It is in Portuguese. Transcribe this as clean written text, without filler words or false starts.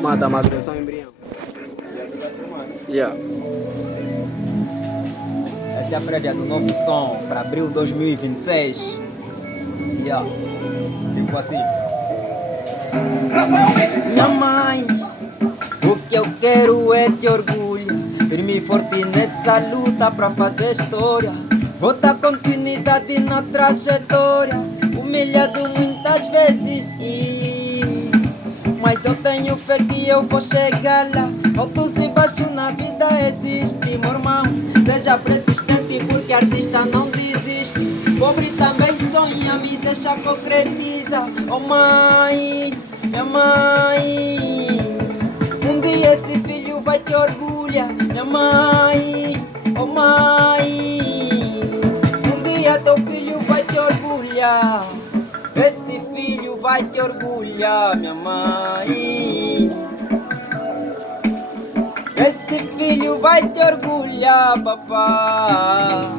Mata a maduração embrião. Yeah. Essa é a prévia do novo som para abril 2026. Yeah. Tipo assim. Minha mãe, o que eu quero é te orgulho. Firme e forte nessa luta pra fazer história. Vou dar continuidade na trajetória. Humilhado muitas vezes, mas eu tenho fé que eu vou chegar lá. Altos e baixos na vida existe, meu irmão. Seja persistente porque artista não desiste. Pobre também sonha, me deixa concretizar. Oh mãe, minha mãe, um dia esse filho vai te orgulhar. Minha mãe, oh mãe, um dia teu filho vai te orgulhar. Esse filho vai te orgulhar, minha mãe. Esse filho vai te orgulhar, papá.